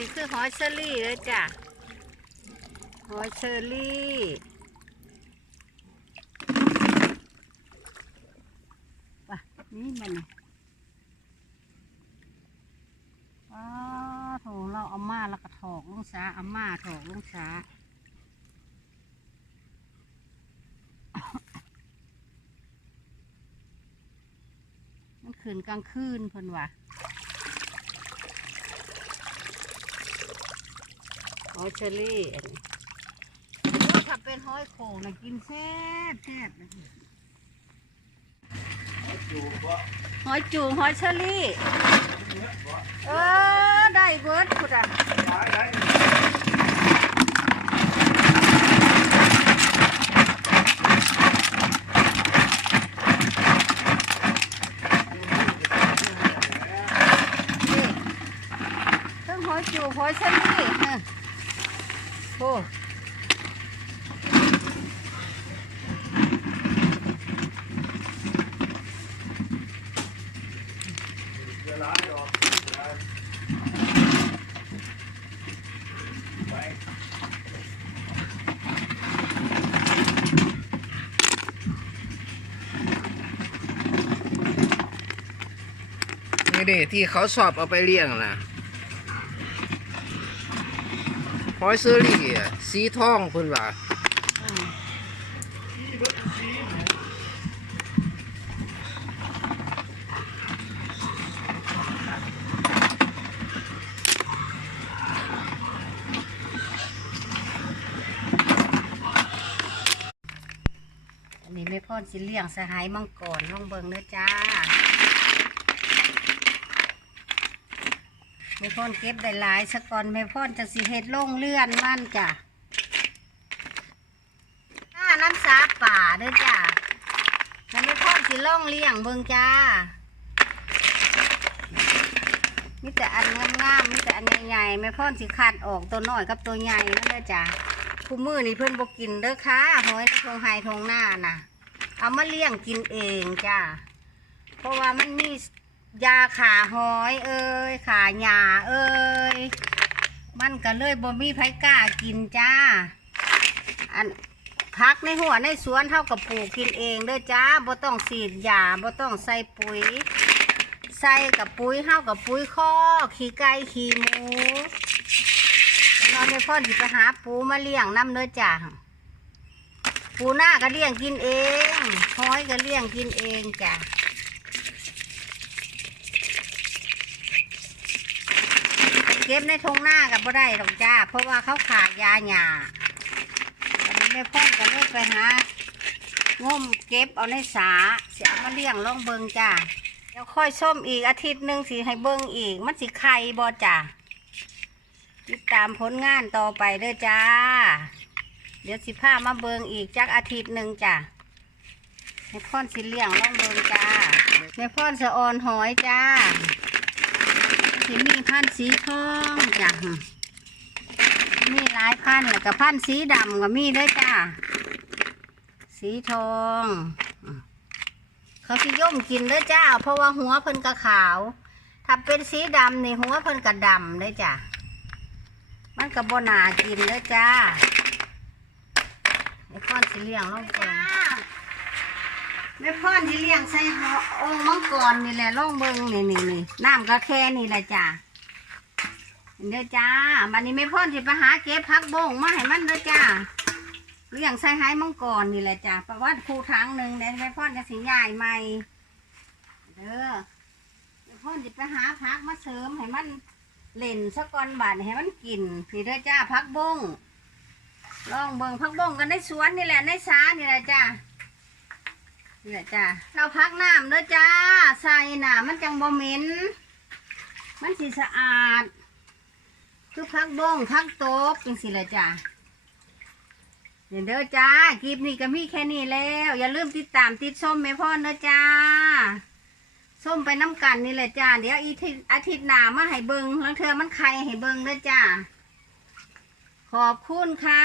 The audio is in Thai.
นี้คือหอยเชอรี่เลยจ้ะหอยเชอรี่ว่ะนี่มันอ๋อโถเราเอามาแล้วก็ถอกลุงซาเอามาถอกลุงซามันคืนกลางคืนเพิ่นว่า อยเชอรี่อันนี้ถ้าเป็นหอยโขงนะกินแซ่บแซ่บนะหอยจูงหอยเชอรี่ เออ ได้เบิร์ดคุณอะนี่เทั้งหอยจูงหอยเชอรี่ฮะ โอ้นี่ดิที่เขาชอบเอาไปเลี้ยงนะ หอยเซอรี่อะสีทองเพิ่นว่าอันนี้แม่พ่อนสิเลี้ยงสหายมังกรลองเบิงเนื้อจ้า แม่พ่อนเก็บได้หลายสะก่อนแม่พ่อนจะสิเฮ็ดล่งเลื่อนมันจ้ะอ่าน้ำสาป่าด้อจ้าแล้วแม่พ่อนสิล่องเลี้ยงเบิงจ้ามีแต่อันงามๆมีแต่อันใหญ่ๆแม่พ่อนสิขัดออกตัวน้อยกับตัวใหญ่นั่นเด้อจ้าคู่มือนี่เพิ่อนบกินเด้อค่ะหอยทงไฮทงหน้าน่ะ เอามาเลี้ยงกินเองจ้าเพราะว่ามันมี ยาขาหอยเอ้ยขาหยาเอ้ยมันก็เลยบ่มีไผกล้ากินจ้า อันพักในหัวในสวนเท่ากับปลูกกินเองเด้อจ้าบ่ต้องสีดยาบ่ต้องใส่ปุ๋ย ใส่กับปุ๋ยเท่ากับปุ๋ยคอขี้ไก่ขี้หมูนอนในพ่อสิไปหาปูมาเลี้ยงน้ำเด้อจ้าปูหน้าก็เลี้ยงกินเองหอยก็เลี้ยงกินเองจ้ะ ก็บในทงหน้ากับบ่ได้หรอกจ้า เพราะว่าเขาขาดยาหยาอันนี้แม่พ่อก็เลยไปหางมเก็บเอาในสาเสียมาเลี้ยงล่องเบิงจ้าเดี๋ยวค่อยส้มอีกอาทิตย์หนึ่งสิให้เบิงอีก มันสิไข่บ่จ้าติดตามผลงานต่อไปเด้อจ้า เดี๋ยวสิพามาเบิงอีกจักอาทิตย์หนึ่งจ้ะในพ่อนสิเลี้ยงล่องเบิงจ้าในพ่อนสะออนหอยจ้า สิมีพันธุ์สีทองจ้ะมีหลายพันธุ์แล้วก็พันธุ์สีดำก็มีด้วยจ้าสีทองเขาสิย่อมกินด้อจ้า เพราะว่าหัวเพิ่นกะขาว ถ้าเป็นสีดำในหัวเพิ่นกะดำด้อจ้ะมันกะบ่นากินด้อจ้าแม่พ่อนสิเหลี้ยงลงก่อ แม่พ่อนสิเลี้ยงใส่หอองมังกรนี่แหละล่องเบิงนี่นี่นี่น้ำก็แค่นี่แหละจ้าเด้อจ้าบันนี้แม่พ่อนสิไปหาเก็บพักบงมาให้มันเด้อจ้าเลี้ยงใส่หายมังกรนี่แหละจ้าประวัติครูทางหนึ่งเด้แม่พ่อนจะสิใหญ่ใหม่เด้อแม่พ่อนสิไปหาพักมาเสริมให้มันเล่นสะกอนบาดให้มันกินนี่เด้อจ้าพักบงลองเบิ่งพักบงกันในสวนนี่แหละในสานี่แหละจ้า เนี่แหละจ้าเราพักน้ำเด้อจ้า ใส่น้ำมันจังบ่เหม็น มันสีสะอาด คือพักบงพักโต๊กจังสิละจ้าเดี๋ยวเด้อจ้าคลิปนี้ก็มีแค่นี้แล้ว อย่าลืมติดตามติดส้มแม่พ่อเด้อจ้าส้มไปน้ำกันนี่แหละจ้า เดี๋ยวอีทิตย์อาทิตย์หน้ามาให้เบิงแล้วเธอมันไข่ให้เบิงเด้อจ้า ขอบคุณค่ะ